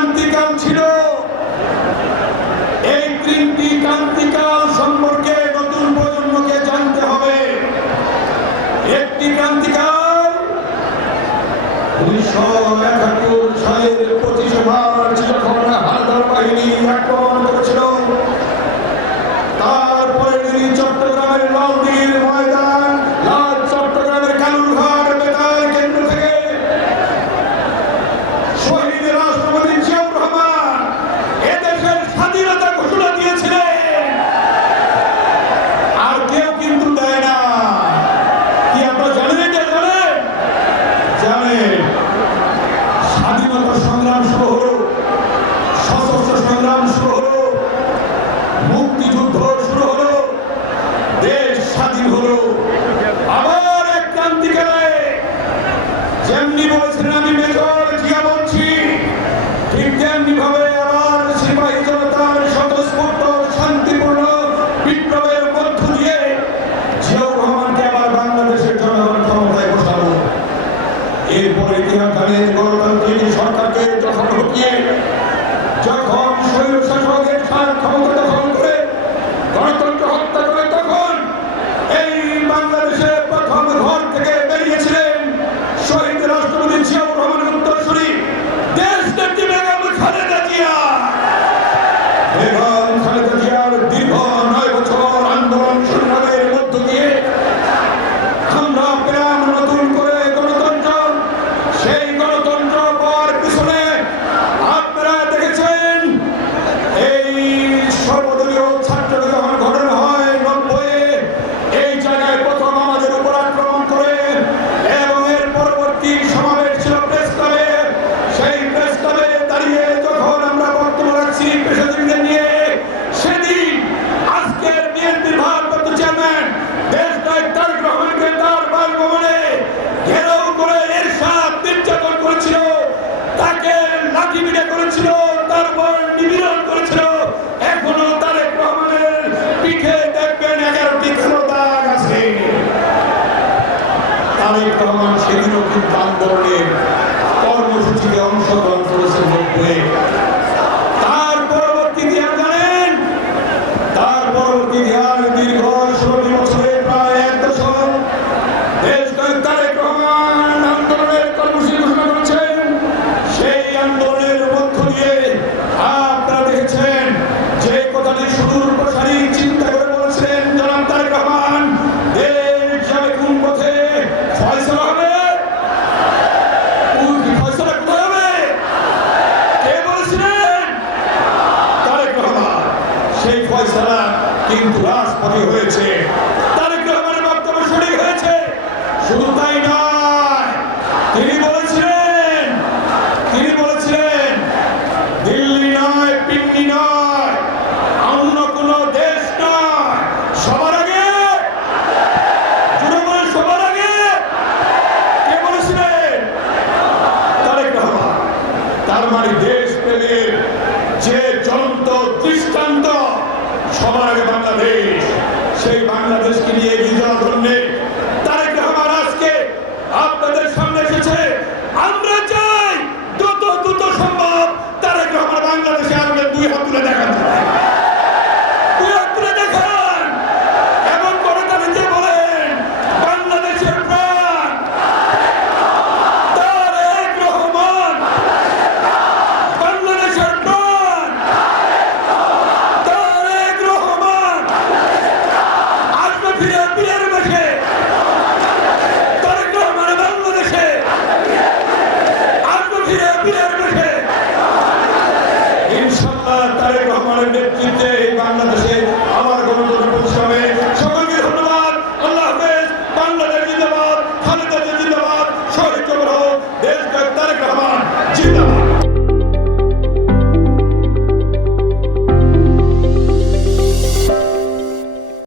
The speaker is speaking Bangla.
ক্রান্তিকাল ছিল। এই তিনটি ক্রান্তিকাল সম্পর্কে নতুন প্রজন্মকে জানতে হবে। একটি ক্রান্তিকাল 1971 সালের 25 মার্চ যখন হানাদার বাহিনী আক্রমণ করেছিল, তারপরে তিনি চট্টগ্রামের লালদিঘির ময়দান, চট্টগ্রামের কালুরঘাট বেতার কেন্দ্র থেকে শহীদ রাষ্ট্রপতি জিয়াউর রহমান এদেশের স্বাধীনতা ঘোষণা দিয়েছিলেন। আর কেউ কিন্তু দেয় না। কি আপনারা জানেন? এটা জানেন? স্বাধীনতা সংগ্রাম শুরু হলো, সশস্ত্র সংগ্রাম শুরু হলো, মুক্তিযুদ্ধ শুরু হলো, দেশ স্বাধীন হলো। আবার এক ক্রান্তিকালে যেমনি বলছিলেন আমি মেজর জিয়া বলছি, ঠিক তেমনি ভাবে আবার সিপাহী জনতার স্বতঃস্ফূর্ত শান্তিপূর্ণ বিপ্লবের মধ্য দিয়ে জিয়াউর রহমানকে আবার বাংলাদেশের জনগণ ক্ষমতায় বসালো। এরপরে ইতিহাস জানেন, গণতান্ত্রিক সরকারকে যখন হটিয়ে, যখন স্বৈরশাসকের ক্ষমতা দখল করে গণতন্ত্র হত্যা করে, তখন এই বাংলাদেশে প্রথম ঘর থেকে বেরিয়েছিলেন শহীদ রাষ্ট্রপতি জিয়াউর রহমানের উত্তরসূরি দেশ নেত্রী বেগম খালেদা জিয়া। বেগম খালেদা জিয়ার দীর্ঘ 9 বছর আন্দোলন সংগ্রামের মধ্য দিয়ে আমরা পেলাম নতুন করে গণতন্ত্র। সেই গণতন্ত্র পাওয়ার পিছনে আপনারা দেখেছেন এই সর্বদলীয় ছাত্রলীগ যখন গঠন হয় 90-এ, এই জায়গায় প্রথম আমাদের উপর আক্রমণ করে এবং এর পরবর্তী সমাবেশ ছিল প্রেস ক্লাবে। সেই প্রেস ক্লাবে দাঁড়িয়ে যখন আমরা বক্তব্য রাখছি পেশাজীবীদের নিয়ে, সেদিন আজকের বিএনপির ভারপ্রাপ্ত চেয়ারম্যান দেশনায়ক তারেক রহমানকে তার বাসভবনে ঘেরাও করে এরশাদ নির্যাতন করেছিল, তাকে লাঠিপিটা করেছিল, তারপর নিপীড়ন করেছিল। এখনো তারেক রহমানের পিঠে দেখবেন 11টি কালো দাগ আছে। তারেক রহমান সেদিনও কিন্তু আন্দোলনের কর্মসূচিতে অংশগ্রহণ করেছেন। তার পরবর্তী ইতিহাস জানেন? তার পরবর্তী ইতিহাস দীর্ঘ 16 বছরে প্রায় 1 দশক দেশনায়ক তারেক রহমান আন্দোলনের কর্মসূচি ঘোষণা করেছেন। সেই আন্দোলনের মধ্য দিয়ে আপনারা দেখেছেন যে কথাটি সুদূর প্রসারী চিন্তা করে বলেছিলেন জনাব তারেক রহমান, দেশ যাবে কোন পথে, ফয়সালা হবে। ফয়সালা কোথায় হবে? কে বলেছিলেন? তারেক রহমান। সেই ফয়সালা কিন্তু রাজপথে হয়েছে। তারেক রহমানের বক্তব্য সঠিক হয়েছে। শুধু তাই নয়, তিনি বলেছিলেন দিল্লি নয়, পিন্ডি নয়, অন্য কোন দেশ নয়, সবার আগে জনগণের সবার আগে। কে বলেছিলেন? তারেক রহমান। তার মানে দেশ প্রেমের যে জ্বলন্ত দৃষ্টান্ত, সবার আগে বাংলাদেশ। সেই বাংলাদেশকে নিয়ে এগিয়ে যাওয়ার জন্য তারেক রহমান আজকে আপনাদের সামনে এসেছে। আমরা চাই দ্রুত সম্ভব তারেক রহমান বাংলাদেশে আসবেন। 2 হাত তুলে দেখান, 2 হাত তুলে দেখান এবং করে তাদেরকে বলেন বাংলাদেশের প্রাণ তারেক রহমান, বাংলাদেশের প্রাণ তারেক রহমান। আসবে ফিরে পীরের বেশে তারেক রহমান বাংলাদেশে, আসবে ফিরে পীরের বেশে। ইনশাআল্লাহ তারেক রহমানের নেতৃত্বে এই বাংলাদেশে